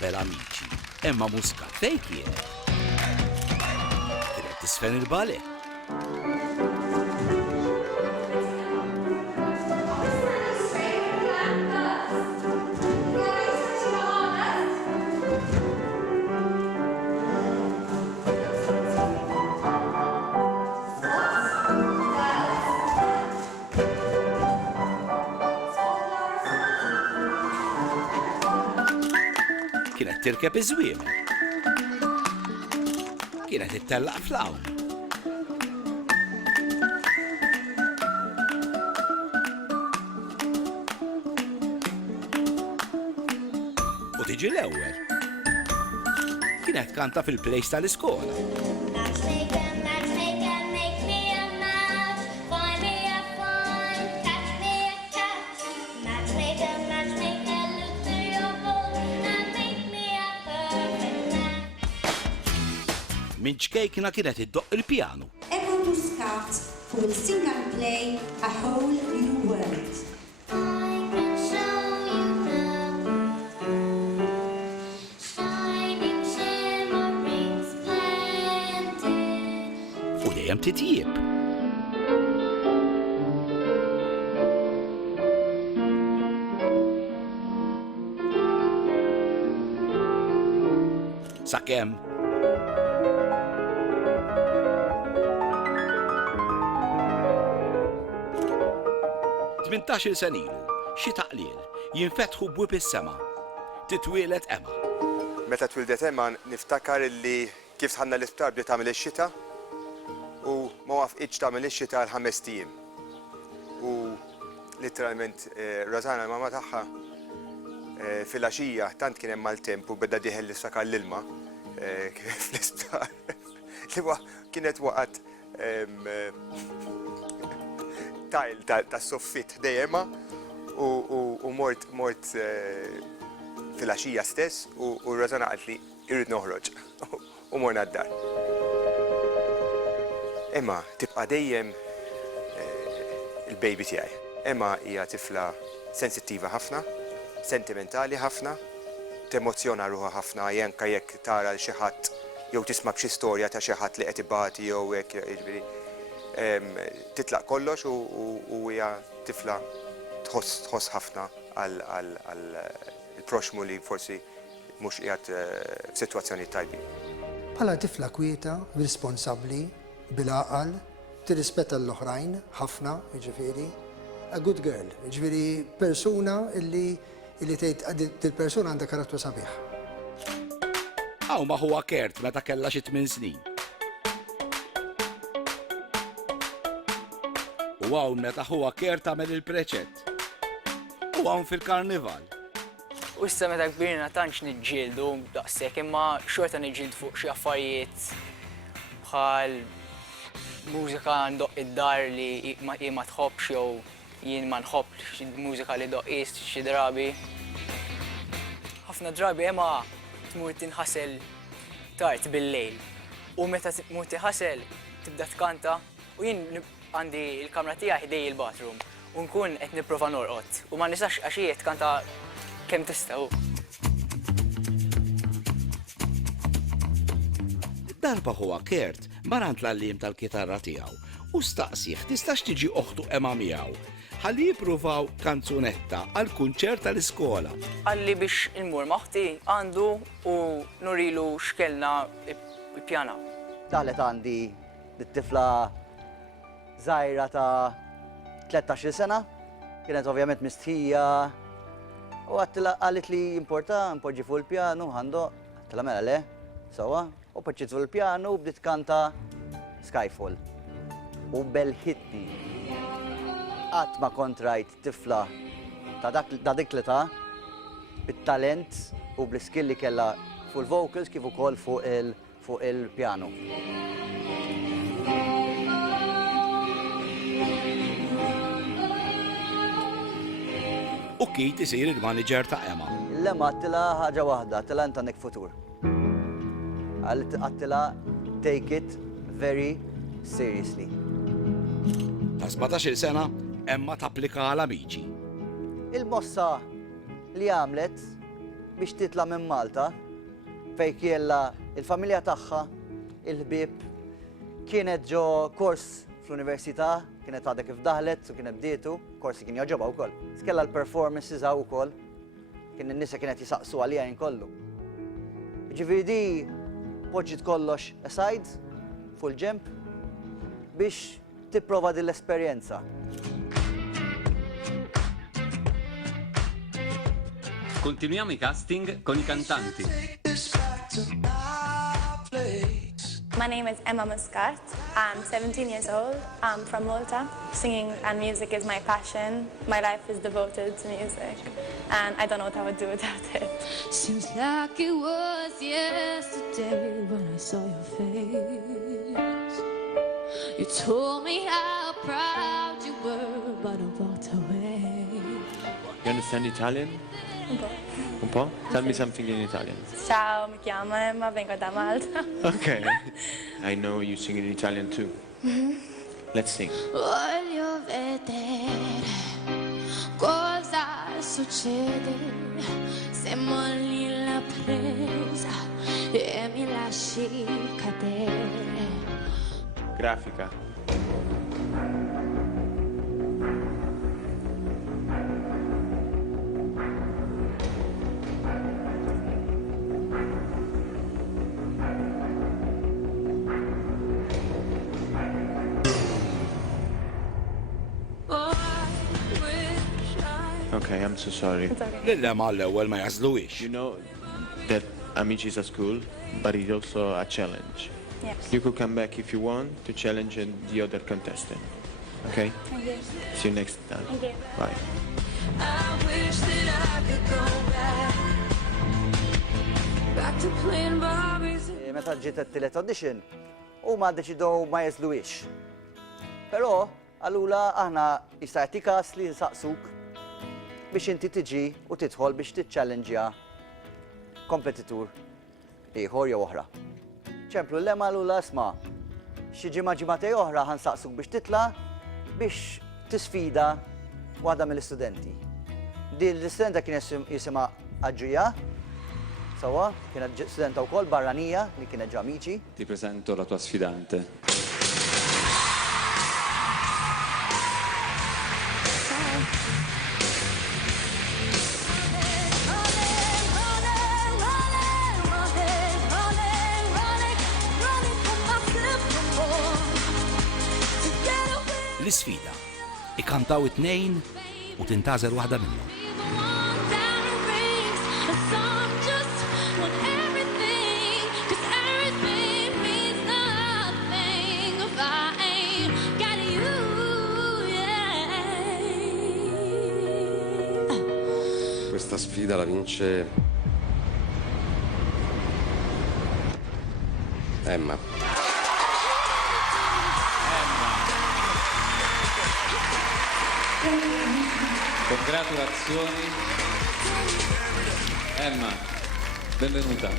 qabel amici, imma Muscat fejn kienet? Kienet tisfen il-balett. Kienet tirkeb iż-żwiemel. Kienet ittellaq fl-hawn. U tiġi l-ewwel. Kienet kanta fil-plejs tal-iskola. Matchmaker, matchmaker, make me a match. Find me a find, catch me a catch. Matchmaker, matchmaker, look through your book and make me a perfect match. Minn ġkejkna kienet iddoq il-pjanu. Echo Muscat will sing and play a whole new world. I can show you now. Shining, shimmering, splendid. U dejjem titjieb. Sakemm 18 sen ilu, xi taqliel, jinfetħu bwieb is-sema. Titwielet Emma. Meta twildet Emma niftakar li kif tħanna l-isptar bdiet tagħmel ix-xita u ma wafqitx tagħmel ix-xita għal 5 ijiem. U litteralment Rosanna l-mama tagħha fil-għaxija tant kien hemm maltemp u beda dieħel l-istakar l-ilma fl-isptar li kienet waqgħet tajl tas-soffit dejjema u mort fil-għaxija stess u Rosanna qalt li irrid noħroġ u morna d-dar. Emma tibqa' dejjem il-baby tiegħi. Emma hija tifla sensittiva ħafna, sentimentali ħafna, temozzjona ruħha ħafna jenka jekk tara xi ħadd jew tisma' b'xi storja ta' xi ħadd li qed ibati jew hekk jiġifieri titlaq kollox u hija tifla tħoss ħafna għal il-proxmu li forsi mhux qiegħed f'sitwazzjoni tajbin. Bħala tifla kwieta, responsabbli, bil-għaqal, tirrispetta l-oħrajn ħafna, jiġifieri, a good girl, jiġifieri persuna illi tgħid il-persuna għandha karattru sabiħ. Hawn ma huwa Kert meta kellha xi 8 snin. U hawn meta huwa Kert tagħmel il-preċett. U hawn fil-karnival. U issa meta kbirna tantx niġġieldu daqshekk imma xorta niġġieldu fuq xi affarijiet bħal mużika ndoq id-dar li ma tħobbx jew jien ma nħobbx mużika li doqqis xi drabi. Ħafna drabi imma tmur tinħasel tard bil-lejl. U meta tmur tinħasel tibda tkanta u jien għandi l-kamra tiegħi ħdej il-bathroom u nkun qed nipprova norqod u ma nistax għaxijiet kanta kemm tista' hu. Darba huwa Kert marant l-għalliem tal-kitarra tiegħu u staqsih tistax tiġi oħtu Emma miegħu ħalli jippruvaw kanzunetta għal kunċert tal-iskola. Għalli biex il-mur maħti għandu u nurilu xkellna il-pjana. Taħlet għandi d-tifla zaħira ta' 13 sena, kienet ovvjament mistħija u għallit li importa npoġġi fuq il-pjanu għandu, għattila mela le, sawa, u poġġiet fuq il-pjanu u bdiet kanta Skyfall. U belħitni. Qatt ma kont rajt tifla ta' dik l-età bit-talent u bl-iskill li kellha fuq il-vocals kif ukoll fuq il-pjanu. U Kit isir il-manager ta' Emma. L-Emma għattila ħaġa waħda, għattila inta nek futur. Għattila take it very seriously. Ta' 17 sena, Emma tapplika għal amici. Il-mossa li għamlet biex titla minn Malta fej kiella il-familja tagħha, il-ħbieb, kienet ġo kors fl-università, kienet għadha kif daħlet u kienet bdietu, korsi kien joġobha wkoll. Skella l-performances hawn ukoll, kien in-nisa kienet jisaqsu għalija jinkollu. Ġifieri di poġġiet kollox aside, full ġemp, biex tipprova din l-esperjenza. Continuiamo i casting con i cantanti. My name is Emma Muscat. I'm 17 years old. I'm from Malta. Singing and music is my passion. My life is devoted to music, and I don't know what I would do without it. Seems like it was yesterday when I saw your face. You told me how proud you were, but I walked away. You understand Italian? Un po'. Un po'? Tell me something in Italian. Ciao, mi chiamo Emma, vengo da Malta. Okay. I know you sing in Italian too. Let's sing. Voglio vedere cosa succede se molli la presa e mi lasci cadere. Grafica. Okay, I'm so sorry. Lilla l-ewwel ma jażluwix. You know that Amici is a school, but it's also a challenge. Yes. You could come back if you want to challenge the other contestant. Okay? Thank you. See you next time. Thank you. Bye. I wish that I could go back to playing Barbies. Meta ġiet it-tielet audition, huma ddeċidew ma jeżluwix. Però għalula aħna jista' jagħtik każ li nsaqsuk biex inti tiġi u tidħol biex tiċċallenġja kompetitur ieħor jew oħra. ċemplu l-lema għalula isma' xi ġimgħatej oħra ħansaqsuk biex titla' biex tisfida waħda mill-istudenti. Din l-istudenta kien jisimha Aġġija, sawa, kienet studenta wkoll barranija li kienet ġo Amici. Ti presento la tua sfidante. L-isfida. Ikantaw it-tnejn u tintażel waħda minnhom. Questa sfida la vince Emma. Congratulazioni. Emma, benvenuta.